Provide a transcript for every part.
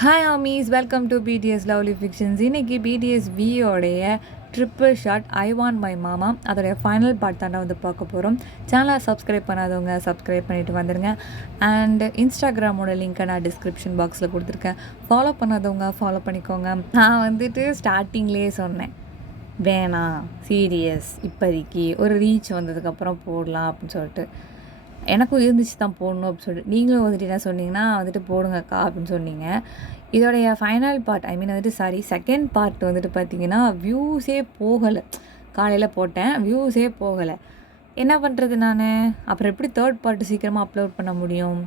Hi armies, welcome to BTS lovely fictions. இன்றைக்கி BTS வியோடைய triple shot I want my mama அதோடைய final part தானே வந்து பார்க்க போகிறோம். சேனலை சப்ஸ்கிரைப் பண்ணாதவங்க சப்ஸ்கிரைப் பண்ணிவிட்டு வந்துடுங்க. அண்ட் இன்ஸ்டாகிராமோட லிங்க்கை நான் டிஸ்கிரிப்ஷன் பாக்ஸில் கொடுத்துருக்கேன். ஃபாலோ பண்ணாதவங்க ஃபாலோ பண்ணிக்கோங்க. நான் வந்துட்டு ஸ்டார்டிங்லேயே சொன்னேன், வேணாம் சீரியஸ் இப்போதைக்கு ஒரு ரீச் வந்ததுக்கப்புறம் போடலாம் அப்படின்னு சொல்லிட்டு. எனக்கும் இருந்துச்சு தான் போடணும் அப்படின்னு சொல்லிட்டு. நீங்களும் வந்துட்டு என்ன சொன்னீங்கன்னா வந்துட்டு போடுங்கக்கா அப்படின்னு சொன்னீங்க. இதோடைய ஃபைனல் பார்ட் வந்துட்டு செகண்ட் பார்ட் வந்துட்டு பார்த்தீங்கன்னா வியூஸே போகலை. காலையில் போட்டேன், வியூஸே போகலை. என்ன பண்ணுறது நான்? அப்புறம் எப்படி தேர்ட் பார்ட்டு சீக்கிரமாக அப்லோட் பண்ண முடியும்?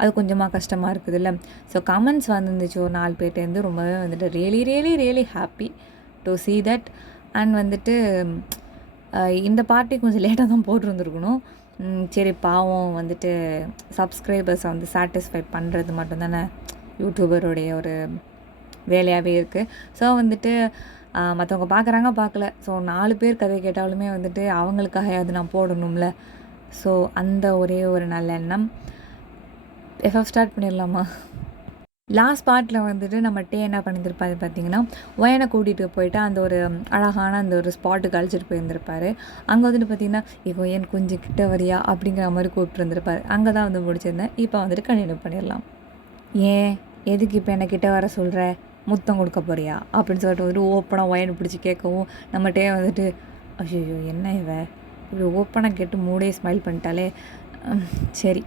அது கொஞ்சமாக கஷ்டமாக இருக்குதுல்ல. ஸோ கமெண்ட்ஸ் வந்துருந்துச்சு ஒரு 4 பேர்ட்டேருந்து. ரொம்பவே வந்துட்டு really really really happy to see that. And வந்துட்டு இந்த பார்ட்டி கொஞ்சம் லேட்டாக தான் போட்டிருந்துருக்கணும். சரி பாவம் வந்துட்டு சப்ஸ்கிரைபர்ஸை வந்து சாட்டிஸ்ஃபை பண்ணுறது மட்டும்தானே யூடியூபருடைய ஒரு வேலையாகவே இருக்குது. ஸோ வந்துட்டு மற்றவங்க பார்க்குறாங்க பார்க்கல. ஸோ 4 பேர் கதை கேட்டாலுமே வந்துட்டு அவங்களுக்காக அது நான் போடணும்ல. ஸோ அந்த ஒரே ஒரு நல்ல எண்ணம். எஃப்எஃப் ஸ்டார்ட் பண்ணிடலாமா? லாஸ்ட் பார்ட்டில் வந்துட்டு நம்ம என்ன பண்ணியிருப்பாரு பார்த்தீங்கன்னா, ஒயனை கூட்டிகிட்டு போயிட்டு அந்த ஒரு அழகான அந்த ஒரு ஸ்பாட்டுக்கு அழைச்சிட்டு போயிருந்திருப்பார். அங்கே வந்துட்டு பார்த்திங்கன்னா, இப்போ என் கொஞ்சம் கிட்ட வரியா அப்படிங்கிற மாதிரி கூப்பிட்டுருந்துருப்பார். அங்கே தான் வந்து முடிச்சிருந்தேன். இப்போ வந்துட்டு கண்டினியூ பண்ணிடலாம். ஏன் எதுக்கு இப்போ என்னை கிட்ட வர சொல்கிற, முத்தம் கொடுக்க போறியா அப்படின்னு சொல்லிட்டு வந்துட்டு ஓப்பனாக ஒயனை பிடிச்சி கேட்கவும் நம்மகிட்டே வந்துட்டு ஐயோ என்ன இப்படி ஓப்பனாக கேட்டு மூடே ஸ்மைல் பண்ணிட்டாலே சரி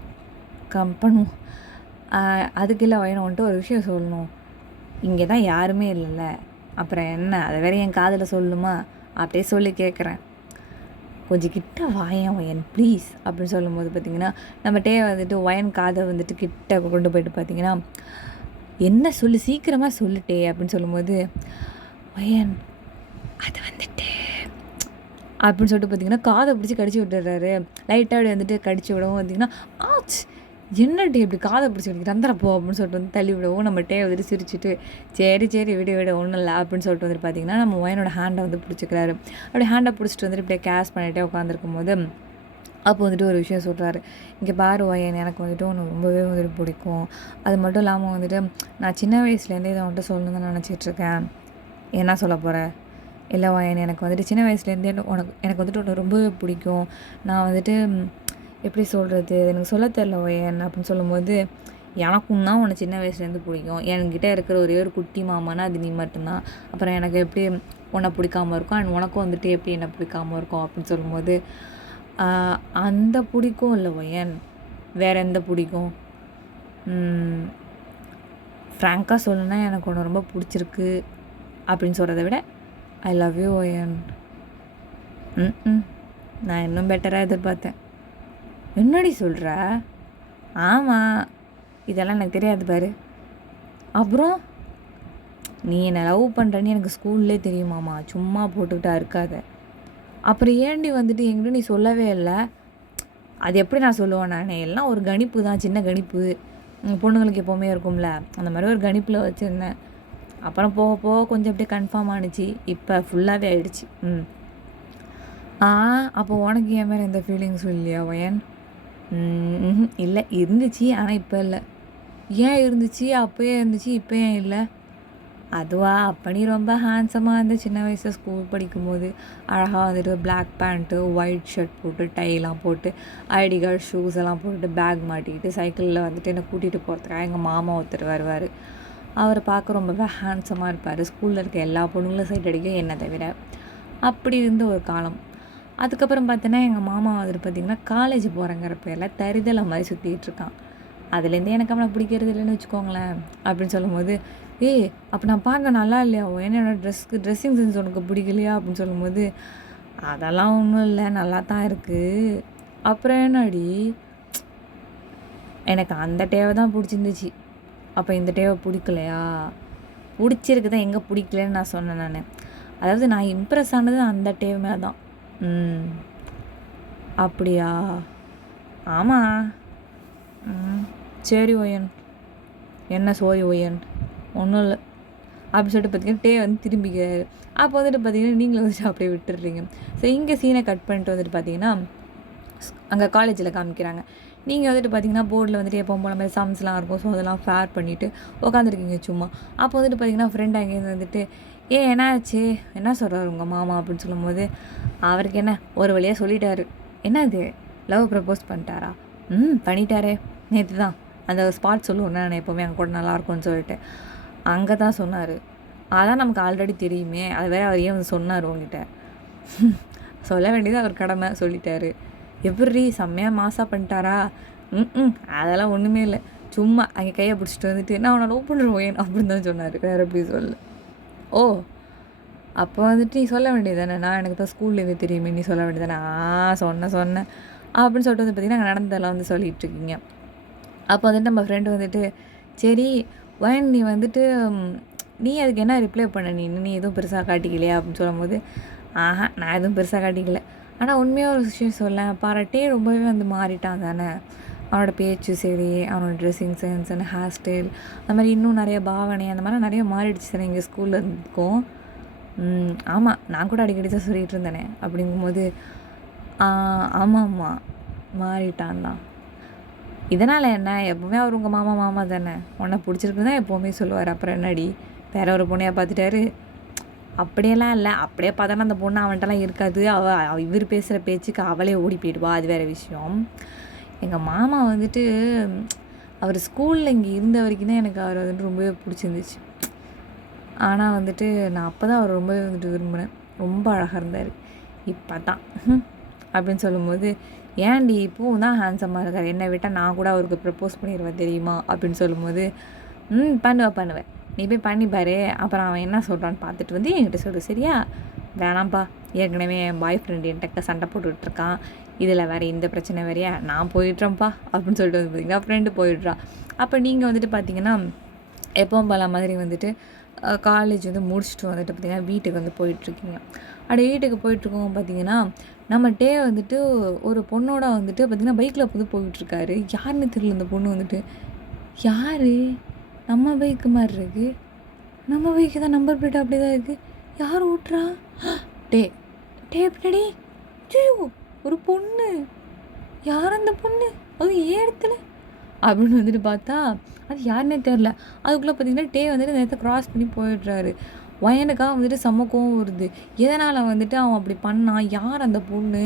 பண்ணுவோம். அதுக்குள்ள வயனை வந்துட்டு ஒரு விஷயம் சொல்லணும். இங்கே தான் யாருமே இல்லைல்ல, அப்புறம் என்ன அதை வேற என் காதில் சொல்லணுமா? அப்படியே சொல்லி கேட்குறேன், கொஞ்சம் கிட்ட வாயன் ஒயன் ப்ளீஸ் அப்படின்னு சொல்லும்போது பார்த்திங்கன்னா நம்மகிட்டே வந்துட்டு ஒயன் காதை வந்துட்டு கிட்ட கொண்டு போயிட்டு பார்த்திங்கன்னா, என்ன சொல்லு சீக்கிரமாக சொல்லிட்டே அப்படின்னு சொல்லும்போது, ஒயன் அது வந்துட்டு அப்படின்னு சொல்லிட்டு பார்த்திங்கன்னா காதை பிடிச்சி கடிச்சு விட்டுறாரு. லைட்டாக அப்படி வந்துட்டு கடிச்சு விடவும் பார்த்திங்கன்னா ஆச் என்னடி இப்படி காதை பிடிச்சி விட்டு தந்துறப்போ அப்படின்னு சொல்லிட்டு வந்து தள்ளி விடவும் நம்மகிட்டே வந்துட்டு சிரிச்சுட்டு சரி விட ஒன்றும் இல்லை அப்படின்னு சொல்லிட்டு வந்துட்டு பார்த்திங்கன்னா நம்ம ஒயனோட ஹேண்டை வந்து பிடிச்சிக்கிறாரு. அப்படியே ஹேண்டை பிடிச்சிட்டு வந்துட்டு இப்படியே கேஷ் பண்ணிகிட்டே உட்காந்துருக்கும் போது அப்போ வந்துட்டு ஒரு விஷயம் சொல்கிறாரு. இங்கே பாரு ஒயன், எனக்கு வந்துட்டு ஒன்று ரொம்பவே வந்துட்டு பிடிக்கும். அது மட்டும் இல்லாமல் வந்துட்டு நான் சின்ன வயசுலேருந்தே இதை வந்துட்டு சொல்லணும்னு தான் நினச்சிட்ருக்கேன். என்ன சொல்ல போகிறேன்? இல்லை ஒயன், எனக்கு வந்துட்டு சின்ன வயசுலேருந்தே எனக்கு வந்துட்டு ஒன்று ரொம்பவே பிடிக்கும். நான் வந்துட்டு எப்படி சொல்கிறது, எனக்கு சொல்ல தெரில ஒயன் அப்படின்னு சொல்லும்போது, எனக்கும் தான் உன்னை சின்ன வயசுலேருந்து பிடிக்கும். என்கிட்ட இருக்கிற ஒரே ஒரு குட்டி மாமானா அது நீ மட்டும்தான். அப்புறம் எனக்கு எப்படி உன்னை பிடிக்காமல் இருக்கும், அண்ட் உனக்கும் வந்துட்டு எப்படி என்னை பிடிக்காமல் இருக்கும் அப்படின்னு சொல்லும்போது, அந்த பிடிக்கும் இல்லை ஒயன், வேறு எந்த பிடிக்கும்? ஃப்ராங்காக சொல்லணுன்னா எனக்கு ஒன்று ரொம்ப பிடிச்சிருக்கு அப்படின்னு சொல்கிறத விட ஐ லவ் யூ ஒயன். நான் இன்னும் பெட்டராக எதிர்பார்த்தேன். என்னடி சொல்கிற? ஆமாம், இதெல்லாம் எனக்கு தெரியாது பாரு. அப்புறம் நீ என்னை லவ் பண்ணுறேன்னு எனக்கு ஸ்கூல்லே தெரியுமாம்மா, சும்மா போட்டுக்கிட்டா இருக்காத. அப்புறம் ஏண்டி வந்துட்டு என்கிட்ட நீ சொல்லவே இல்லை? அது எப்படி நான் சொல்லுவேன்? நான் எல்லாம் ஒரு கணிப்பு தான், சின்ன கணிப்பு. பொண்ணுங்களுக்கு எப்போவுமே இருக்கும்ல, அந்த மாதிரி ஒரு கணிப்பில் வச்சுருந்தேன். அப்புறம் போக போக கொஞ்சம் அப்படியே கன்ஃபார்ம் ஆணுச்சு. இப்போ ஃபுல்லாகவே ஆகிடுச்சு. அப்போ உனக்கு என் மேலே எந்த ஃபீலிங்ஸும் இல்லையா ஒயன்? இல்லை, இருந்துச்சு, ஆனால் இப்போ இல்லை. ஏன் இருந்துச்சு? அப்போயே இருந்துச்சு, இப்போ ஏன் இல்லை? அதுவா, அப்போ நீ ரொம்ப ஹேண்ட்ஸமாக இருந்து சின்ன வயசில் ஸ்கூல் படிக்கும்போது அழகாக வந்துட்டு பிளாக் பேண்ட்டு ஒயிட் ஷர்ட் போட்டு டைலாம் போட்டு ஐடி கார்டு ஷூஸ் எல்லாம் போட்டுட்டு பேக் மாட்டிக்கிட்டு சைக்கிளில் வந்துட்டு என்னை கூட்டிகிட்டு போகிறதுக்காக எங்கள் மாமா ஒருத்தர் வருவார். அவரை பார்க்க ரொம்பவே ஹேண்ட்ஸமாக இருப்பார். ஸ்கூலில் இருக்க எல்லா பொண்ணுங்களும் சைட் அடிக்க என்னை தவிர. அப்படி இருந்த ஒரு காலம். அதுக்கப்புறம் பார்த்தீங்கன்னா எங்கள் மாமா வந்துட்டு பார்த்திங்கன்னா காலேஜ் போகிறங்கிற பேரில் தரிதலை மாதிரி சுற்றிக்கிட்டு இருக்கான். அதுலேருந்தே எனக்கு அவனை பிடிக்கிறது இல்லைன்னு வச்சுக்கோங்களேன் அப்படின்னு சொல்லும்போது, அப்போ நான் பார்க்க நல்லா இல்லையா? என்னோட ட்ரெஸ்ஸிங் சென்ஸ் உனக்கு பிடிக்கலையா அப்படின்னு சொல்லும்போது, அதெல்லாம் ஒன்றும் இல்லை, நல்லா தான் இருக்குது. அப்புறம் என்னடி, எனக்கு அந்த டேவை தான் பிடிச்சிருந்துச்சு. அப்போ இந்த டேவை பிடிக்கலையா? பிடிச்சிருக்கு தான், எங்கே பிடிக்கலன்னு நான் சொன்னேன். அதாவது நான் இம்ப்ரெஸ் ஆனது அந்த டேவ் மேலே தான். அப்படியா? ஆமாம். சரி ஒயன், என்ன சோரி ஒயன், ஒன்றும் இல்லை அப்படி சொல்லிட்டு பார்த்தீங்கன்னா வந்து திரும்பிக்கிறாரு. அப்போ வந்துட்டு பார்த்தீங்கன்னா நீங்களும் வந்துட்டு அப்படியே விட்டுடுறீங்க. ஸோ இங்கே சீனை கட் பண்ணிட்டு வந்துட்டு பார்த்தீங்கன்னா அங்கே காலேஜில் காமிக்கிறாங்க. நீங்கள் வந்துட்டு பார்த்தீங்கன்னா போர்டில் வந்துட்டு எப்போ போன மாதிரி சம்ஸ்லாம் இருக்கும். ஸோ அதெல்லாம் ஃபேர் பண்ணிவிட்டு உட்காந்துருக்கீங்க சும்மா. அப்போ வந்துட்டு பார்த்தீங்கன்னா ஃப்ரெண்ட் அங்கேருந்து வந்துட்டு, என்ன ஆச்சு? என்ன சொல்கிறாரு உங்கள் மாமா அப்படின்னு சொல்லும்போது, அவருக்கு என்ன ஒரு வழியாக சொல்லிட்டாரு. என்னது லவ் ப்ரப்போஸ் பண்ணிட்டாரா? பண்ணிட்டாரே, நேற்று தான் அந்த ஸ்பாட் சொல்லுவோன்னே நான் எப்போவுமே அங்கே கூட நல்லாயிருக்கும்னு சொல்லிட்டு அங்கே தான் சொன்னார். அதான் நமக்கு ஆல்ரெடி தெரியுமே, அது வேறு அவர் ஏன் வந்து சொன்னார் உங்ககிட்ட? சொல்ல வேண்டியது அவர் கடமை, சொல்லிட்டாரு. எப்படி செம்மையாக மாசாக பண்ணிட்டாரா? அதெல்லாம் ஒன்றுமே இல்லை, சும்மா அங்கே கையை பிடிச்சிட்டு வந்துட்டு நான் அவனை லவ் பண்ணுறேன் அப்படின்னு தான் சொன்னார், வேறு எப்படி சொல்ல. ஓ, அப்போ வந்துட்டு நீ சொல்ல வேண்டியது தானே, நான் எனக்கு தான் ஸ்கூல்லேருந்து தெரியுமே, நீ சொல்ல வேண்டியது தானே. சொன்னேன் அப்படின்னு சொல்லிட்டு வந்து பார்த்திங்கன்னா அங்கே நடந்ததெல்லாம் வந்து சொல்லிகிட்டு இருக்கீங்க. அப்போ வந்துட்டு நம்ம ஃப்ரெண்டு வந்துட்டு, சரி வயன் நீ வந்துட்டு நீ அதுக்கு என்ன ரிப்ளை பண்ண, நீ எதுவும் பெருசாக காட்டிக்கலையா அப்படின்னு சொல்லும்போது, நான் எதுவும் பெருசாக காட்டிக்கல. ஆனால் உண்மையாக ஒரு விஷயம் சொல்லேன், பாராட்டே ரொம்பவே வந்து மாறிட்டான் தானே. அவனோட பேச்சு சரி, அவனோட dressing sense and hair style, அந்த மாதிரி இன்னும் நிறைய பாவனை அந்த மாதிரிலாம் நிறைய மாறிடுச்சு சார் எங்கள் ஸ்கூலில் இருந்துக்கும். ஆமாம், நான் கூட அடிக்கடி தான் சொல்லிகிட்டு இருந்தேனே அப்படிங்கும்போது, ஆமாம் மாறிட்டான் தான். இதனால் என்ன, எப்போவுமே அவர் உங்கள் மாமா தானே, உன்னை பிடிச்சிருக்கு தான் எப்போவுமே சொல்லுவார். அப்புறம் என்னடி வேற ஒரு பொண்ணையாக பார்த்துட்டாரு? அப்படியெல்லாம் இல்லை, அப்படியே பார்த்தானா அந்த பொண்ணு அவன்கிட்டலாம் இருக்காது. இவர் பேசுகிற பேச்சுக்கு அவளே ஓடி போயிடுவா, அது வேறு விஷயம். எங்கள் மாமா வந்துட்டு அவர் ஸ்கூலில் இங்கே இருந்த வரைக்கும் தான் எனக்கு அவர் வந்துட்டு ரொம்பவே பிடிச்சிருந்துச்சு. ஆனால் வந்துட்டு நான் அப்போ தான் அவர் ரொம்பவே வந்துட்டு விரும்பினேன். ரொம்ப அழகாக இருந்தார். இப்போ தான் அப்படின்னு சொல்லும்போது, ஏன்டி இப்போவும் தான் ஹேண்ட்ஸமாக இருக்கார், என்னை விட்டால் நான் கூட அவருக்கு ப்ரப்போஸ் பண்ணிடுவேன் தெரியுமா அப்படின்னு சொல்லும்போது, பண்ணுவேன், நீ போய் பண்ணி பாரு, அப்புறம் அவன் என்ன சொல்கிறான்னு பார்த்துட்டு வந்து என்கிட்ட சொல்லு, சரியா? வேணாம்ப்பா, ஏற்கனவே என் பாய் ஃப்ரெண்டு என்கிட்ட சண்டை போட்டுட்ருக்கான், இதில் வேறு இந்த பிரச்சனை வேறையா, நான் போயிடுறேன்ப்பா அப்படின்னு சொல்லிட்டு வந்து பார்த்திங்கன்னா ஃப்ரெண்டு போயிடுறா. அப்போ நீங்கள் வந்துட்டு பார்த்தீங்கன்னா எப்பவும் போல மாதிரி வந்துட்டு காலேஜ் வந்து முடிச்சுட்டு வந்துட்டு பார்த்திங்கன்னா வீட்டுக்கு வந்து போயிட்டுருக்கீங்க. அப்படியே வீட்டுக்கு போயிட்டுருக்கோம் பார்த்தீங்கன்னா நம்ம டே வந்துட்டு ஒரு பொண்ணோட வந்துட்டு பார்த்திங்கன்னா பைக்கில் வந்து போயிட்டுருக்காரு. யாருன்னு தெரியல இந்த பொண்ணு வந்துட்டு. யார்? நம்ம பைக்கு மாதிரி இருக்குது, நம்ம பைக்கு தான், நம்பர் பிளேட் அப்படி தான் இருக்குது, யார் ஓட்டுறா? டே பின்னாடி ஒரு பொண்ணு, யார் அந்த பொண்ணு, அது இடத்துல அப்படின்னு வந்துட்டு பார்த்தா அது யாருன்னே தெரில. அதுக்குள்ளே பார்த்திங்கன்னா டே வந்துட்டு நேரத்தை க்ராஸ் பண்ணி போயிடுறாரு. வயனுக்காக வந்துட்டு செம்ம கோவம் வருது. எதனால் வந்துட்டு அவன் அப்படி பண்ணான், யார் அந்த பொண்ணு,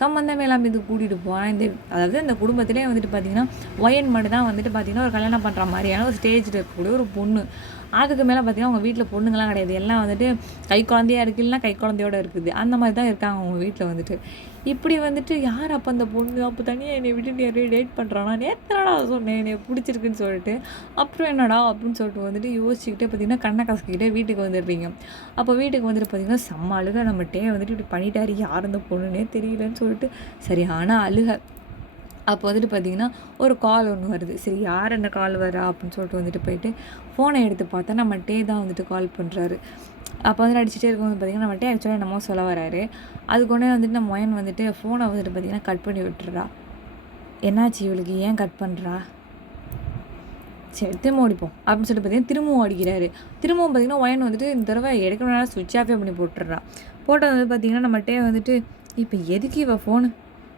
சம்மந்தமே இல்லாமல் இது கூட்டிகிட்டு போகிறான். அதாவது அந்த குடும்பத்திலே வந்துட்டு பார்த்திங்கன்னா வயன் மட்டும் தான் வந்துட்டு பார்த்திங்கன்னா ஒரு கல்யாணம் பண்ணுற மாதிரியான ஒரு ஸ்டேஜில் இருக்கக்கூடிய ஒரு பொண்ணு. அதுக்கு மேலே பார்த்திங்கன்னா அவங்க வீட்டில் பொண்ணுங்களாம் கிடையாது, எல்லாம் வந்துட்டு கை குழந்தையாக இருக்குது, இல்லைனா கை குழந்தையோடு இருக்குது, அந்த மாதிரி தான் இருக்காங்க அவங்க வீட்டில் வந்துட்டு. இப்படி வந்துட்டு யார் அப்போ அந்த பொண்ணு, அப்போ தனியாக என்னை விட்டுட்டு யாரையும் டேட் பண்ணுறானா, நேற்றுனடா சொன்னேன் என்னை பிடிச்சிருக்குன்னு சொல்லிட்டு, அப்புறம் என்னடா அப்படின்னு சொல்லிட்டு வந்துட்டு யோசிச்சுக்கிட்டே பார்த்திங்கன்னா கண்ணை கசக்கிக்கிட்டே வீட்டுக்கு வந்துடுறீங்க. அப்போ வீட்டுக்கு வந்துட்டு பார்த்திங்கன்னா செம்ம அழுக, நம்மகிட்டே வந்துட்டு இப்படி பண்ணிட்டாரு, யார் அந்த பொண்ணுன்னே தெரியலன்னு சொல்லிட்டு சரியான அழுக. அப்போ வந்துட்டு பார்த்திங்கன்னா ஒரு கால் ஒன்று வருது. சரி யார் அந்த கால் வரா அப்படின்னு சொல்லிட்டு வந்துட்டு போயிட்டு ஃபோனை எடுத்து பார்த்தா நம்ம டே தான் வந்துட்டு கால் பண்ணுறாரு. அப்போ வந்துட்டு அடிச்சுட்டே இருக்கும்போது பார்த்திங்கன்னா நம்ம டே ஆக்சுவலாக என்னமோ சொல்ல வராரு. அதுக்கு வந்துட்டு நம்ம மொயன் வந்துட்டு ஃபோனை வந்துட்டு பார்த்திங்கன்னா கட் பண்ணி விட்டுறா. என்னாச்சு இவளுக்கு, ஏன் கட் பண்ணுறா, சரி திரும்ப ஓடிப்போம் அப்படின்னு சொல்லிட்டு பார்த்திங்கன்னா திரும்பவும் ஓடிக்கிறாரு. திரும்பவும் பார்த்திங்கன்னா ஒயன் வந்துட்டு இந்த தடவை எடுக்கணும்னா சுவிட்ச் ஆஃபே பண்ணி போட்டுடுறா. போட்டது வந்து பார்த்திங்கன்னா நம்ம டே வந்துட்டு இப்போ எதுக்கு இவள் ஃபோனு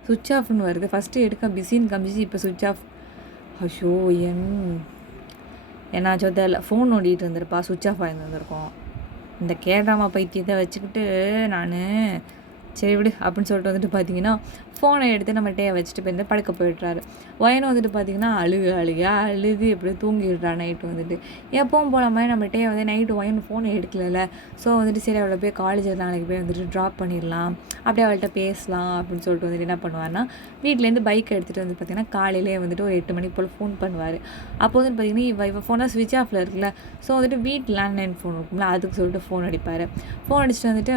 சுவிட்ச் ஆஃப்னு வருது, ஃபஸ்ட்டு எடுக்க பிஸின்னு காமிச்சு இப்போ சுவிட்ச் ஆஃப். ஐயோ என்னாச்சோ தெரியல, ஃபோன் ஓடிட்டு இருந்திருப்பா, சுவிட்ச் ஆஃப் ஆகிருந்துருக்கோம். இந்த கேடாமா பைத்தியத்தை வச்சுக்கிட்டு நான் சரி விடு அப்படின்னு சொல்லிட்டு வந்துட்டு பார்த்தீங்கன்னா ஃபோனை எடுத்து நம்ம டே வச்சுட்டு போய் படுக்க போயிடுறாரு. ஒயனும் வந்துட்டு பார்த்திங்கன்னா அழுது எப்படியோ தூங்கிடுறா நைட்டு வந்துட்டு. எப்பவும் போல மாதிரி நம்ம டே வந்து நைட்டு ஒயன் ஃபோனை எடுக்கல. ஸோ வந்துட்டு சரி அவளை போய் காலேஜில் நாளைக்கு போய் வந்துட்டு ட்ராப் பண்ணிடலாம், அப்படியே அவள்கிட்ட பேசலாம் அப்படின்னு சொல்லிட்டு வந்துட்டு என்ன பண்ணுவார்னா வீட்டிலேருந்து பைக் எடுத்துகிட்டு வந்து பார்த்திங்கன்னா காலையிலே வந்துட்டு ஒரு 8 மணிக்கு போல் ஃபோன் பண்ணுவார். அப்போ வந்து பார்த்திங்கன்னா இவள் ஃபோனாக ஸ்விட்ச் ஆஃபில் இருக்குல்ல, ஸோ வந்துட்டு வீட்டில் லேண்ட்லைன் ஃபோன் இருக்கும்ல, அதுக்கு சொல்லிட்டு ஃபோன் அடிப்பார். ஃபோன் அடிச்சுட்டு வந்துட்டு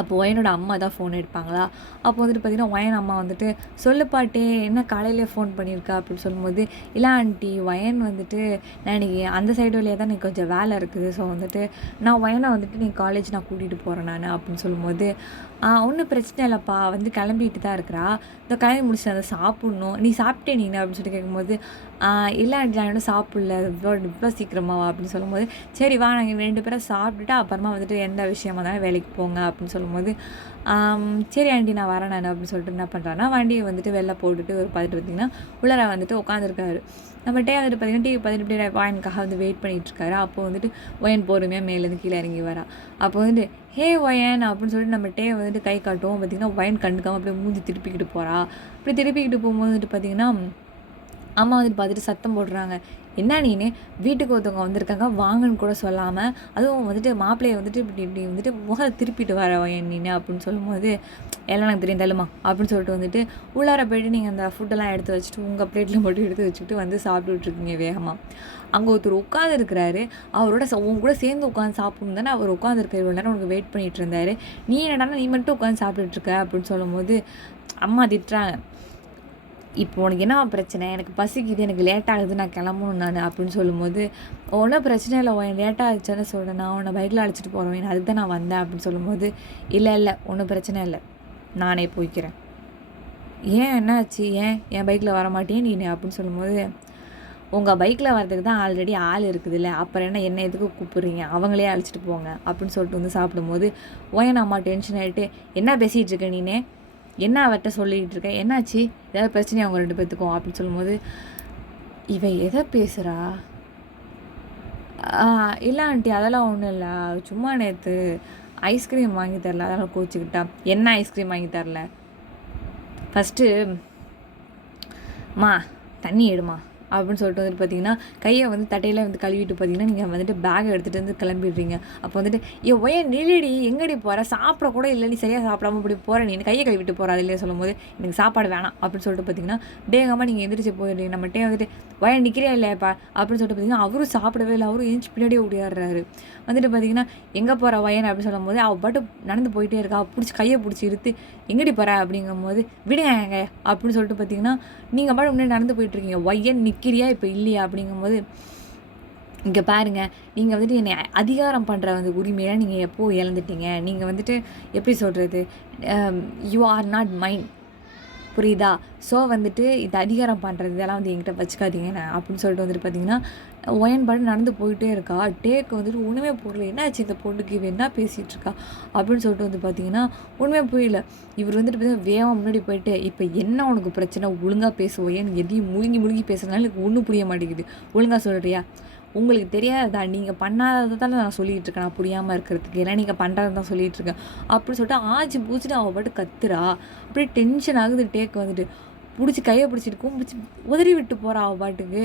அப்போ ஒயனோட அம்மா தான் ஃபோன் எடுப்பாங்களா. அப்போ வந்துட்டு பார்த்திங்கன்னா ஒயன் அம்மா வந்துட்டு சொல்லுப்பாட்டே என்ன காலையிலே ஃபோன் பண்ணியிருக்கா அப்படின்னு சொல்லும்போது, இல்லை ஆண்டி ஒயன் வந்துட்டு நான் இன்றைக்கி அந்த சைடு வழியாக தான் எனக்கு கொஞ்சம் வேலை இருக்குது, ஸோ வந்துட்டு நான் ஒயனை வந்துட்டு நீ காலேஜ் நான் கூட்டிகிட்டு போகிறேன் நான் அப்படின்னு சொல்லும்போது, ஒன்றும் பிரச்சனை இல்லைப்பா, வந்து கிளம்பிட்டு தான் இருக்கிறா, இந்த கிளம்பி முடிச்சு அதை சாப்பிட்ணும், நீ சாப்பிட்டே நீ அப்படின்னு சொல்லிட்டு கேட்கும்போது, இல்லை ஆண்டி நான் இன்னும் சாப்பிடல இவ்வளோ சீக்கிரமாவா அப்படின்னு சொல்லும்போது, சரி வா நாங்கள் 2 பேரும் சாப்பிட்டுட்டு அப்புறமா வந்துட்டு எந்த விஷயமா இருந்தாலும் வேலைக்கு போங்க அப்படின்னு சொல்லும்போது, சரி ஆண்டி நான் வரேன் அப்படின்னு சொல்லிட்டு என்ன பண்ணுறான்னா வண்டியை வந்துட்டு வெளில போட்டுட்டு ஒரு பார்த்துட்டு பார்த்திங்கன்னா உள்ளார வந்துட்டு உட்காந்துருக்காரு. நம்ம டே வந்துட்டு பார்த்திங்கன்னா டிவி பார்த்துட்டு இப்படி ஒயனுக்காக வந்து வெயிட் பண்ணிகிட்ருக்காரு. அப்போ வந்துட்டு ஒயன் பொறுமையாக மேலேருந்து கீழே இறங்கி வரா. அப்போ வந்துட்டு ஹே ஒயன் அப்படின்னு சொல்லிட்டு நம்ம டே வந்துட்டு கை காட்டுவோம். பார்த்திங்கன்னா ஒயன் கண்டுக்காமல் அப்படியே மூஞ்சி திருப்பிக்கிட்டு போகிறா. அப்படி திருப்பிக்கிட்டு போகும்போது வந்துட்டு பார்த்திங்கன்னா அம்மா வந்துட்டு பார்த்துட்டு சத்தம் போடுறாங்க, என்ன நீனு வீட்டுக்கு ஒருத்தவங்க வந்திருக்காங்க வாங்கன்னு கூட சொல்லாமல், அதுவும் வந்துட்டு மாப்பிள்ளையை வந்துட்டு இப்படி இப்படி வந்துட்டு முகத்தை திருப்பிட்டு வர ஒயன் நீனு அப்படின்னு சொல்லும்போது, எல்லாம் எனக்கு தெரியும் தள்ளுமா அப்படின்னு சொல்லிட்டு வந்துட்டு உள்ளார போய்ட்டு நீங்கள் அந்த ஃபுட்டெல்லாம் எடுத்து வச்சுட்டு உங்கள் பிளேட்டில் மட்டும் எடுத்து வச்சுக்கிட்டு வந்து சாப்பிட்டுட்ருக்கீங்க வேகமாக. அங்கே ஒருத்தர் உட்காந்துருக்கிறாரு, அவரோட உங்க கூட சேர்ந்து உட்காந்து சாப்பிடணும் தானே அவர் உட்காந்துருக்காரு, இவ்வளோ நேரம் உனக்கு வெயிட் பண்ணிகிட்டு இருந்தாரு, நீ என்னடானா நீ மட்டும் உட்காந்து சாப்பிட்டுட்ருக்க அப்படின்னு சொல்லும்போது அம்மா திட்டுறாங்க, இப்போ உனக்கு என்ன பிரச்சனை, எனக்கு பசிக்குது, எனக்கு லேட் ஆகுது, நான் கிளம்பணும் நான் அப்படின்னு சொல்லும்போது, ஒன்றும் பிரச்சனை இல்லை உன் லேட் ஆகிடுச்சான்னு சொல்கிறேன், நான் உன்னை பைக்கில் அழைச்சிட்டு போகிறேன், அதுக்கு தான் நான் வந்தேன் அப்படின்னு சொல்லும்போது, இல்லை ஒன்றும் பிரச்சனை இல்லை நானே போய்க்கிறேன். ஏன் என்னாச்சு, ஏன் என் பைக்கில் வர மாட்டேன் நீ அப்படின்னு சொல்லும்போது, உங்கள் பைக்கில் வர்றதுக்கு தான் ஆல்ரெடி ஆள் இருக்குதுல்ல, அப்புறம் என்ன எதுக்கு கூப்பிட்றீங்க, அவங்களே அழைச்சிட்டு போங்க அப்படின்னு சொல்லிட்டு வந்து சாப்பிடும்போது, ஓயன் அம்மா டென்ஷன் ஆகிட்டு, என்ன பேசிகிட்டு இருக்க நீனே, என்ன அவர்கிட்ட சொல்லிகிட்டு இருக்கேன், என்னாச்சு ஏதாவது பிரச்சனையா அவங்க 2 பேர்த்துக்கும் அப்படின்னு சொல்லும்போது, இவன் எதை பேசுகிறா, இல்லை ஆண்டி அதெல்லாம் ஒன்றும் இல்லை, சும்மா நேற்று ஐஸ்கிரீம் வாங்கி தரல அதெல்லாம் கோச்சிக்கிட்டா, என்ன ஐஸ்கிரீம் வாங்கி தரல, ஃபஸ்ட்டு தண்ணி எடுமா அப்படின்னு சொல்லிட்டு வந்துட்டு பார்த்தீங்கன்னா கையை வந்து தட்டையில் வந்து கழுவிட்டு பார்த்தீங்கன்னா நீங்கள் வந்துட்டு பேக்கை எடுத்துகிட்டு வந்து கிளம்பிடுறீங்க. அப்போ வந்துட்டு ஒயன் நில்லடி எங்கடி போகிற, சாப்பிட கூட இல்லை, நீ சரியாக சாப்பிடாம இப்படி போகிற, நீ கையை கழுவிட்டு போகிற இல்லையா சொல்லும்போது எனக்கு சாப்பாடு வேணாம் அப்படின்னு சொல்லிட்டு பார்த்தீங்கன்னா வேகமாக நீங்கள் எந்திரிச்சு போயிடுறீங்க. நம்மகிட்டே வந்துட்டு ஒயன் நிற்கிறே இல்லையாப்பா அப்படின்னு சொல்லிட்டு பார்த்தீங்கன்னா அவரும் சாப்பிடவே இல்லை, அவரும் ஏஞ்சி பின்னாடியே ஓடியாடுறாரு. வந்துட்டு பார்த்தீங்கன்னா எங்கே போகிற வயன் அப்படின்னு சொல்லும் போது அவள் பாட்டு நடந்து போயிட்டே இருக்கா, பிடிச்சி கையை பிடிச்சி இழுத்து எங்கடி போகிற அப்படிங்கும் போது விடுங்க எங்க அப்படின்னு சொல்லிட்டு பார்த்தீங்கன்னா நீங்கள் பாட்டு முன்னாடி நடந்து போயிட்டுருக்கீங்க, ஒயன் நிற்கிறியா இப்போ இல்லையா அப்படிங்கும்போது, இங்கே பாருங்கள் நீங்கள் வந்துட்டு என்னை அதிகாரம் பண்ணுற வந்து உரிமையாக நீங்கள் எப்போது இழந்துட்டீங்க, நீங்கள் வந்துட்டு எப்படி சொல்கிறது, யூ ஆர் நாட் மைண்ட் புரியுதா, ஸோ வந்துட்டு இது அதிகாரம் பண்ணுறது இதெல்லாம் வந்து என்கிட்ட வச்சுக்காதீங்க அப்படின்னு சொல்லிட்டு வந்துட்டு பார்த்தீங்கன்னா ஒயன் பாட்டு நடந்து போயிட்டே இருக்கா. டேக்கு வந்துட்டு ஒன்றுமே புரியல, என்னாச்சு இந்த பொண்ணுக்கு இவன் என்ன பேசிகிட்டு இருக்கா அப்படின்னு சொல்லிட்டு வந்து பார்த்தீங்கன்னா ஒன்றுமே புரியல. இவர் வந்துட்டு பார்த்தீங்கன்னா வேகம் முன்னாடி போயிட்டு இப்போ என்ன உனக்கு பிரச்சனை, ஒழுங்காக பேசுவோம், எதையும் முழுங்கி பேசுறதுனால எனக்கு ஒன்றும் புரிய மாட்டேங்குது, ஒழுங்காக சொல்கிறியா, உங்களுக்கு தெரியாததா, நீங்கள் பண்ணாததை தானே நான் சொல்லிகிட்டு இருக்கேன், நான் புரியாமல் இருக்கிறதுக்கு எல்லாம் நீங்கள் பண்ணுறது தான் சொல்லிகிட்டு இருக்கேன் அப்படின்னு சொல்லிட்டு ஆச்சு பூச்சிட்டு அவள் பாட்டு கத்துறா. அப்படியே டென்ஷன் ஆகுது டேக்கு வந்துட்டு பிடிச்சி கையை பிடிச்சிட்டு கும்பிடிச்சி உதறி விட்டு போகிறா அவள் பாட்டுக்கு.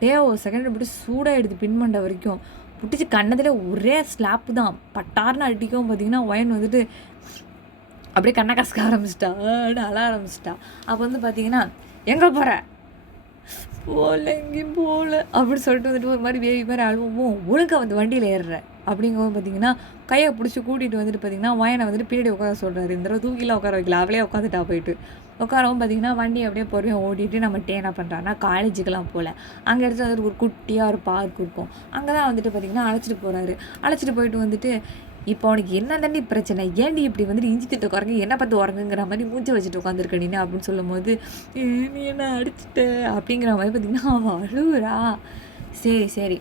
டே ஒரு செகண்ட் அப்படி சூடாக எடுத்து பின்மண்ட வரைக்கும் பிடிச்சி கண்ணத்தில் ஒரே ஸ்லாப்பு தான் பட்டார்னு அடிக்கவும் பார்த்தீங்கன்னா ஒயன் வந்துட்டு அப்படியே கண்ணை கசக்க ஆரம்பிச்சிட்டா, அழ ஆரம்பிச்சிட்டா. அப்போ வந்து பார்த்தீங்கன்னா எங்கே போகிற, போகல எங்கேயும் போகல அப்படின்னு சொல்லிட்டு வந்துட்டு ஒரு மாதிரி வேவி மாதிரி அழுவோம், ஒழுங்காக வந்து வண்டியில் ஏறுற அப்படிங்கும்போது பார்த்தீங்கன்னா கையை பிடிச்சி கூட்டிகிட்டு வந்துட்டு பார்த்தீங்கன்னா வயனை வந்துட்டு பின்னாடி உட்கார சொல்கிறாரு. இந்த தடவை தூக்கிலாம் உட்கார வைக்கல, அவளே உட்காந்துட்டா போயிட்டு உட்காரவும் பார்த்தீங்கன்னா வண்டி அப்படியே பொறுமையாக ஓட்டிகிட்டு நம்ம என்ன பண்ணுறான்னா காலேஜுக்கெலாம் போகல, அங்கே எடுத்து வந்துட்டு ஒரு குட்டியாக ஒரு பார்க் இருக்கும், அங்கே தான் வந்துட்டு பார்த்திங்கன்னா அழைச்சிட்டு போகிறாரு. அழைச்சிட்டு போயிட்டு வந்துட்டு இப்போ அவனுக்கு என்ன தாண்டி பிரச்சனை, ஏன்டி இப்படி வந்துட்டு இஞ்சி திட்ட குறைங்க என்ன பார்த்து உறங்குங்கிற மாதிரி மூஞ்சி வச்சுட்டு உட்காந்துருக்க நீ அப்படின்னு சொல்லும் போது நீ என்ன அடிச்சிட்ட அப்படிங்கிற மாதிரி பார்த்திங்கன்னா அவன் அழுவுறா. சரி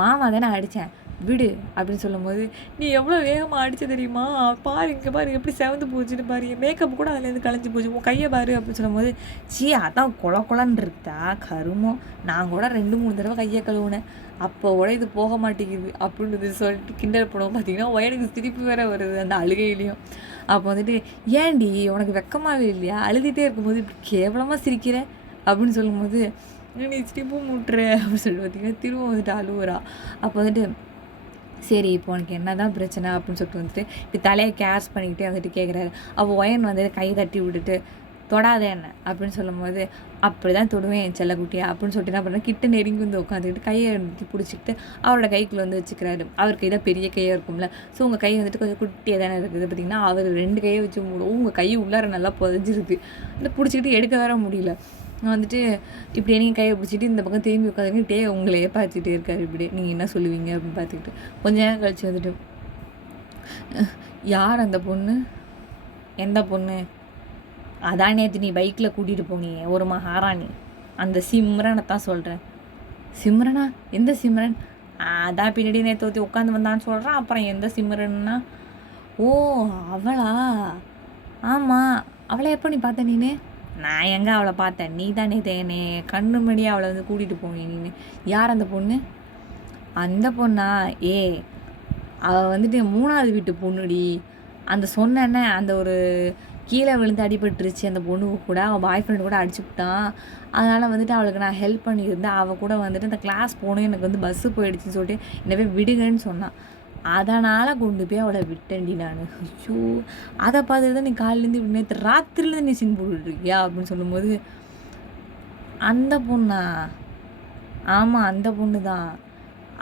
மாமா தானே அடித்தேன் விடு அப்படின்னு சொல்லும்போது, நீ எவ்வளோ வேகமாக அடிச்ச தெரியுமா, பாரு இங்கே பாரு எப்படி செவந்து போச்சுன்னு பாரு, என் மேக்கப் கூட அதுலேருந்து கலைஞ்சி போச்சு, உன் கையை பாரு அப்படின்னு சொல்லும்போது, அதான் கொலன்னு இருக்கா கருமம், நான் கூட 2-3 தடவை கையை கழுவுனேன் அப்போ கூட இது போக மாட்டேங்குது அப்படின்னு சொல்லிட்டு கிண்டல் பண்ணுவோம். பார்த்தீங்கன்னா எனக்கு திருப்பி வேற வருது அந்த அழுகையிலையும். அப்போ வந்துட்டு ஏன்டி உனக்கு வெக்கமாகவே இல்லையா, அழுதுகிட்டே இருக்கும்போது இப்படி கேவலமாக சிரிக்கிற அப்படின்னு சொல்லும்போது நீ திரும்ப மூட்டுற அப்படின்னு சொல்லிட்டு பார்த்தீங்கன்னா திரும்ப வந்துட்டு அழுவுறா. அப்போ வந்துட்டு சரி இப்போ உனக்கு என்ன தான் பிரச்சனை அப்படின்னு சொல்லிட்டு வந்துட்டு இப்படி தலையை கேர்ஸ் பண்ணிக்கிட்டே வந்துட்டு கேட்குறாரு. அவள் ஒயன் வந்துட்டு கை தட்டி விட்டுட்டு தொடாத என்ன அப்படின்னு சொல்லும்போது, அப்படி தான் தொடுவேன் என் செல்லக்குட்டியா அப்படின்னு சொல்லிட்டு என்ன பண்ணுறேன் கிட்ட நெருங்கி வந்து உட்காந்துக்கிட்டு கையை பிடிச்சிக்கிட்டு அவரோட கைக்குள்ளே வந்து வச்சுக்கிறாரு. அவர் கை தான் பெரிய கையாக இருக்கும்ல, ஸோ உங்கள் கை வந்துட்டு கொஞ்சம் குட்டியாக தானே இருக்குது. பார்த்திங்கன்னா அவர் 2 கையை வச்சு மூடுவோம், உங்கள் கை உள்ளார நல்லா புதஞ்சிருக்கு, இல்லை பிடிச்சிக்கிட்டு எடுக்க வேற முடியல. வந்துட்டு இப்படி நீங்கள் கையை பிடிச்சிட்டு இந்த பக்கம் திரும்பி உட்காந்துக்கிட்டே உங்களையே பார்த்துக்கிட்டே இருக்காரு. இப்படி நீங்கள் என்ன சொல்லுவீங்க அப்படின்னு பார்த்துக்கிட்டு கொஞ்ச நேரம் கழிச்சு வந்துட்டு யார் அந்த பொண்ணு, எந்த பொண்ணு, அதான் நேற்று நீ பைக்கில் கூட்டிகிட்டு போனியே ஒரு மகாராணி அந்த சிம்ரனை தான் சொல்கிறேன். சிம்ரனா? எந்த சிம்ரன்? அதான் பின்னாடி நேற்று ஊற்றி உட்காந்து வந்தான்னு சொல்கிறான். அப்புறம் எந்த சிம்ரன்னா? ஓ, அவளா? ஆமாம், அவளை எப்போ நீ பார்த்த நீனு? நான் எங்கே அவளை பார்த்தேன்? நீ தானே தேனே கண்ணு மணியாக அவளை வந்து கூட்டிகிட்டு போனேன் நீனு. யார் அந்த பொண்ணு? அந்த பொண்ணா? ஏ, அவள் வந்துட்டு 3வது வீட்டு பொண்ணுடி. அந்த சொன்னேன்னே, அந்த ஒரு கீழே விழுந்து அடிபட்டுருச்சு அந்த பொண்ணுக்கு கூட. அவள் பாய் ஃப்ரெண்டு கூட அடிச்சுவிட்டான். அதனால் வந்துட்டு அவளுக்கு நான் ஹெல்ப் பண்ணியிருந்தேன். அவள் கூட வந்துட்டு இந்த கிளாஸ் போகணும், எனக்கு வந்து பஸ்ஸு போயிடுச்சுன்னு சொல்லிட்டு என்னை போய் விடுங்கன்னு சொன்னான். அதனால் கொண்டு போய் அவளை விட்டேன்டி நான். ஐயோ, அதை பார்த்துட்டு தான் நீ காலையிலேருந்து நேற்று ராத்திரிலேருந்து நீ சீன் போட்டுட்ருக்கியா அப்படின்னு சொல்லும்போது, அந்த பொண்ணா? ஆமாம், அந்த பொண்ணு தான்.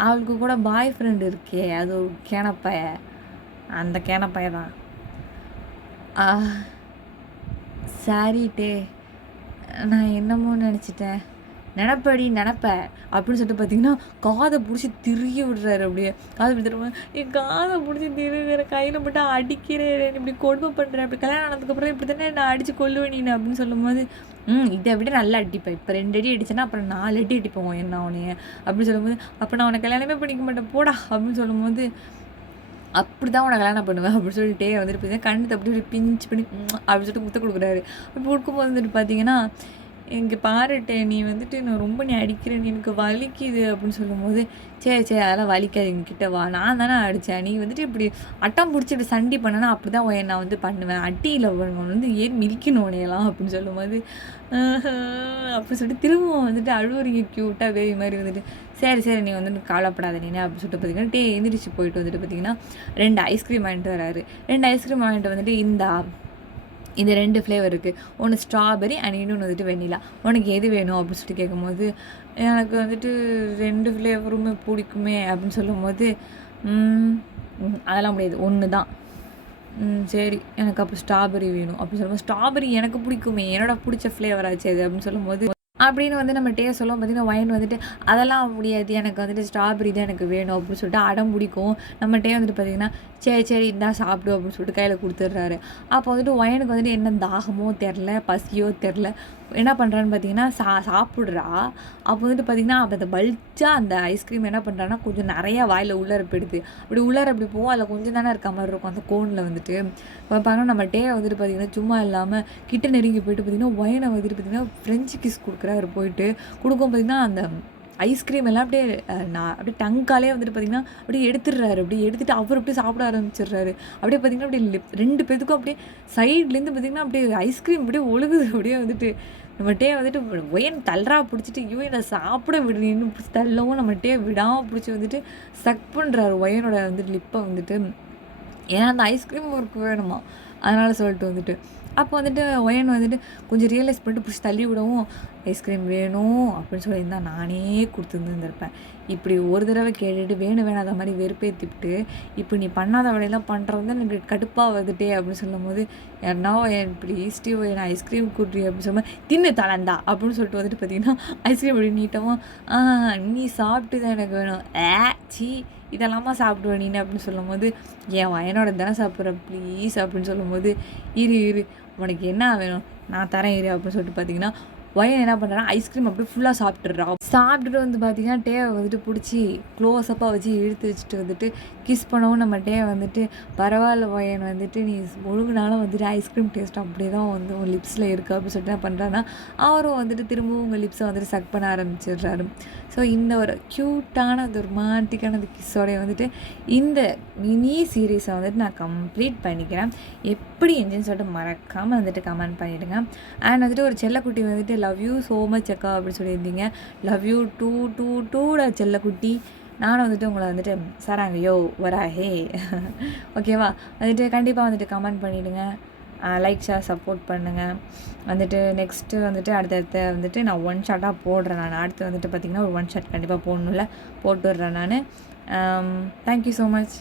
அவளுக்கு கூட பாய் ஃப்ரெண்டு இருக்கே, அது ஒரு கேனப்பைய. அந்த கேனப்பைய தான். சாரிட்டே, நான் என்னமோ நினச்சிட்டேன். நினப்ப அப்படின்னு சொல்லிட்டு பார்த்தீங்கன்னா காதை பிடிச்சி திரிய விடுறாரு. அப்படியே காதை பிடிச்சிருமா, என் காதை பிடிச்சி திரிகிற, கையில் மட்டும் அடிக்கிறேன், இப்படி கொடுமை பண்ணுறேன், அப்படி கல்யாணம் ஆனதுக்கப்புறம் இப்படி தானே நான் அடித்து கொல்லுவேன் நீ அப்படின்னு சொல்லும்போது, இதை விட நல்லா அடிப்பேன். இப்போ 2 அடி அடிச்சேன்னா அப்புறம் 4 அடி அடிப்போம் என்ன அவனைய அப்படின்னு சொல்லும்போது, அப்போ நான் உனக்கு கல்யாணமே பண்ணிக்க மாட்டேன் போடா அப்படின்னு சொல்லும்போது, அப்படி தான் உனக்கு கல்யாணம் பண்ணுவேன் அப்படின்னு சொல்லிட்டே வந்துட்டு பார்த்தீங்கன்னா கண்ணு அப்படி ஒரு பிஞ்ச் பண்ணி அப்படின்னு சொல்லிட்டு முத்த கொடுக்குறாரு. அப்படி கொடுக்கும்போது வந்துட்டு பார்த்தீங்கன்னா, இங்கே பாருட்டே, நீ வந்துட்டு நான் ரொம்ப நீ அடிக்கிறேன், எனக்கு வலிக்குது அப்படின்னு சொல்லும்போது, சரி அதெல்லாம் வலிக்காது, எங்ககிட்ட வா, நான் தானே அடித்தேன், நீ வந்துட்டு இப்படி அட்டம் பிடிச்சி இப்படி சண்டி பண்ணனா அப்படி தான் நான் வந்து பண்ணுவேன், அட்டியில் வந்து ஏன் மிதிக்கணும் உனையெல்லாம் அப்படின்னு சொல்லும்போது, அப்படி சொல்லிட்டு திரும்பவும் வந்துட்டு அழுவுறீங்க க்யூட்டாக பேபி மாதிரி வந்துட்டு, சரி நீ வந்துட்டு கவலைப்படாத நீ அப்படின்னு சொல்லிட்டு பார்த்தீங்கன்னா எந்திரிச்சு போயிட்டு வந்துட்டு பார்த்தீங்கன்னா 2 ஐஸ்கிரீம் வாங்கிட்டு வராரு. 2 ஐஸ்கிரீம் வாங்கிட்டு வந்துட்டு இந்த 2 ஃப்ளேவர் இருக்குது, ஒன்று ஸ்ட்ராபெரி அண்ட் இன்னொன்று வந்துட்டு வெண்ணிலா, உனக்கு எது வேணும் அப்படின்னு சொல்லிட்டு கேட்கும்போது, எனக்கு வந்துட்டு 2 ஃப்ளேவருமே பிடிக்குமே அப்படின்னு சொல்லும்போது, அதெல்லாம் முடியாது, ஒன்று தான். சரி, எனக்கு அப்போ ஸ்ட்ராபெரி வேணும் அப்படின்னு சொல்லும்போது, ஸ்ட்ராபெரி எனக்கு பிடிக்குமே, என்னோட பிடிச்ச ஃப்ளேவர் ஆச்சு அது அப்படின்னு சொல்லும்போது, அப்படின்னு வந்து நம்ம டேஸ்ட் சொல்லுவோம் பார்த்தீங்கன்னா, ஒயின் வந்துட்டு அதெல்லாம் முடியாது, எனக்கு வந்துட்டு ஸ்ட்ராபெரி தான் எனக்கு வேணும் அப்படின்னு சொல்லிட்டு அடம் பிடிக்கும். நம்ம டே வந்துட்டு பார்த்தீங்கன்னா, சரி இந்தா சாப்பிடு அப்படின்னு சொல்லிட்டு கையில் கொடுத்துட்றாரு. அப்போ வந்துட்டு ஒயனுக்கு வந்துட்டு என்ன தாகமோ தெரில, பசியோ தெரில, என்ன பண்ணுறான்னு பார்த்தீங்கன்னா சாப்பிட்றா. அப்போ வந்துட்டு பார்த்தீங்கன்னா அதை பல்ஜாக அந்த ஐஸ்கிரீம் என்ன பண்ணுறான்னா கொஞ்சம் நிறையா வாயில் உள்ளார போயிடுது. அப்படி உள்ளார அப்படி போகும், அதில் கொஞ்சம் தானே இருக்க மாதிரி இருக்கும் அந்த கோனில் வந்துட்டு. பார்த்தீங்கன்னா நம்ம டே வந்துட்டு பார்த்தீங்கன்னா சும்மா இல்லாமல் கிட்ட நெருங்கி போயிட்டு பார்த்தீங்கன்னா ஒயனை வந்துட்டு பார்த்தீங்கன்னா ஃப்ரெஞ்சு கிஸ் கொடுக்குறாரு. போயிட்டு கொடுக்கும் பார்த்தீங்கன்னா அந்த ஐஸ்கிரீம் எல்லாம் அப்படியே அப்படியே டங்காலே வந்துட்டு பார்த்திங்கன்னா அப்படியே எடுத்துடுறாரு. அப்படியே எடுத்துகிட்டு அவர் அப்படியே சாப்பிட ஆரம்பிச்சிடுறாரு. அப்படியே பார்த்திங்கன்னா அப்படியே 2 பேத்துக்கும் அப்படியே சைட்லேருந்து பார்த்திங்கன்னா அப்படியே ஐஸ்கிரீம் அப்படியே ஒழுகுது. அப்படியே வந்துட்டு நம்மகிட்டே வந்துட்டு ஒயன் தள்ளரா பிடிச்சிட்டு என்னை சாப்பிட விடுறீன்னு பிடிச்சி தள்ளவும் நம்மகிட்டே விடாமல் பிடிச்சி வந்துட்டு சக் பண்ணுறாரு ஒயனோட வந்துட்டு லிப்பை வந்துட்டு. ஏன்னா அந்த ஐஸ்கிரீம் ஒர்க் வேணுமா, அதனால் சொல்லிட்டு வந்துட்டு அப்போ வந்துட்டு ஒயன் வந்துட்டு கொஞ்சம் ரியலைஸ் பண்ணிட்டு பிடிச்சி தள்ளி விடவும் ஐஸ்கிரீம் வேணும் அப்படின்னு சொல்லியிருந்தா நானே கொடுத்துருந்துருப்பேன். இப்படி ஒரு தடவை கேட்டுட்டு வேணாத மாதிரி வெறுப்பேற்றிவிட்டு இப்போ நீ பண்ணாத வேலையெல்லாம் பண்ணுறது தான் எனக்கு கடுப்பாக வருதுட்டே அப்படின்னு சொல்லும்போது, யாருன்னா இப்படி ஈஸ்டி ஒயன் ஐஸ்கிரீம் கூட்டுறி அப்படின்னு சொல்லும்போது தின்னு தளந்தா அப்படின்னு சொல்லிட்டு வந்துட்டு பார்த்தீங்கன்னா ஐஸ்கிரீம் அப்படி நீட்டமாக நீ சாப்பிட்டு தான் எனக்கு வேணும், சி இதெல்லாமா சாப்பிடுவேன் நீ அப்படின்னு சொல்லும்போது, என் வயனோட தானே சாப்பிட்றேன் ப்ளீஸ் அப்படின்னு சொல்லும்போது, இரு உனக்கு என்ன வேணும் நான் தரேன் இரு அப்படின்னு சொல்லிட்டு பார்த்தீங்கன்னா ஒயன் என்ன பண்ணுறான்னா ஐஸ்கிரீம் அப்படியே ஃபுல்லாக சாப்பிட்டுட்டு வந்து பார்த்திங்கன்னா டேவை வந்துட்டு பிடிச்சி க்ளோஸ்அப்பாக வச்சு இழுத்து வச்சுட்டு வந்துட்டு கிஸ் பண்ணவும் நம்ம டே வந்துட்டு பரவாயில்ல ஒயன் வந்துட்டு நீ ஒழுங்குனாலும் வந்துட்டு ஐஸ்கிரீம் டேஸ்ட் அப்படியே தான் வந்து உங்கள் லிப்ஸில் இருக்குது அப்படின்னு சொல்லிட்டு என்ன பண்ணுறான்னா அவரும் வந்துட்டு திரும்பவும் உங்கள் லிப்ஸை வந்துட்டு சக் பண்ண ஆரம்பிச்சிடுறாரு. ஸோ இந்த ஒரு க்யூட்டான அது ரொமான்டிக்கான அந்த கிஸ்ஸோடைய வந்துட்டு இந்த மினி சீரீஸை வந்துட்டு நான் கம்ப்ளீட் பண்ணிக்கிறேன். எப்படி என்ஜின்னு சொல்லிட்டு மறக்காமல் வந்துட்டு கமெண்ட் பண்ணிவிடுங்க. அண்ட் வந்துட்டு ஒரு செல்லக்குட்டி வந்துட்டு லவ் யூ ஸோ மச் அக்கா அப்படின்னு சொல்லியிருந்தீங்க. லவ் யூ டூடா செல்லக்குட்டி. நானும் வந்துட்டு உங்களை வந்துட்டு சராங்கயோ வரா ஓகேவா வந்துட்டு கண்டிப்பாக வந்துட்டு கமெண்ட் பண்ணிவிடுங்க, லைக் ஷேர் சப்போர்ட் பண்ணுங்கள். வந்துட்டு நெக்ஸ்ட்டு வந்துட்டு அடுத்தடுத்த வந்துட்டு நான் 1 ஷாட்டாக போடுறேன். நான் அடுத்து வந்துட்டு பார்த்திங்கன்னா ஒரு 1 ஷாட் கண்டிப்பாக போடணும்ல, போட்டுடுறேன் நான். Thank you so much.